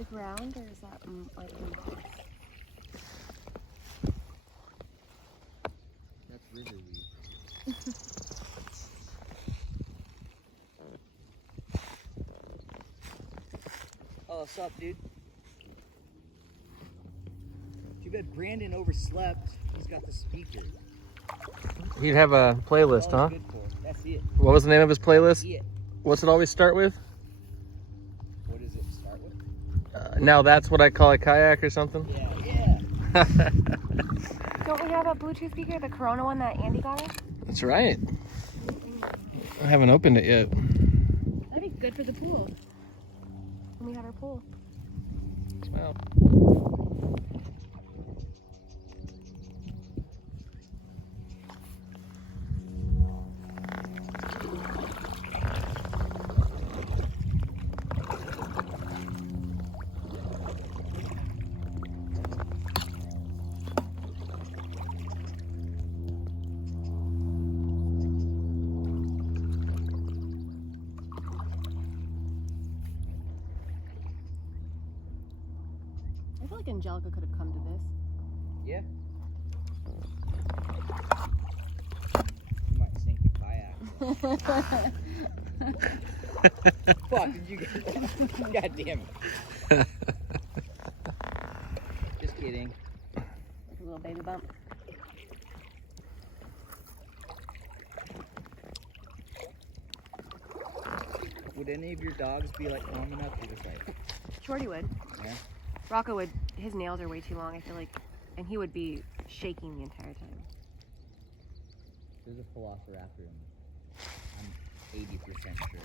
the ground, or is that like moss? That's river weed. Oh, what's up, dude? Too bad Brandon overslept. He's got the speaker. He'd have a playlist, huh? Good for. That's it. What was the name of his playlist? It. What's it always start with? What does it start with? Now that's what I call a kayak or something? Yeah. Don't we have a Bluetooth speaker, the Corona one that Andy got us? That's right. I haven't opened it yet. That'd be good for the pool. When we have our pool. Smell. I feel like Angelica could have come to this. Yeah. You might sink the kayak. Fuck, did you get that? God damn it. Just kidding. Like a little baby bump. Would any of your dogs be like calm enough to just like... Shorty would. Yeah? Rocco would. His nails are way too long, I feel like. And he would be shaking the entire time. There's a velociraptor in there. I'm 80% sure.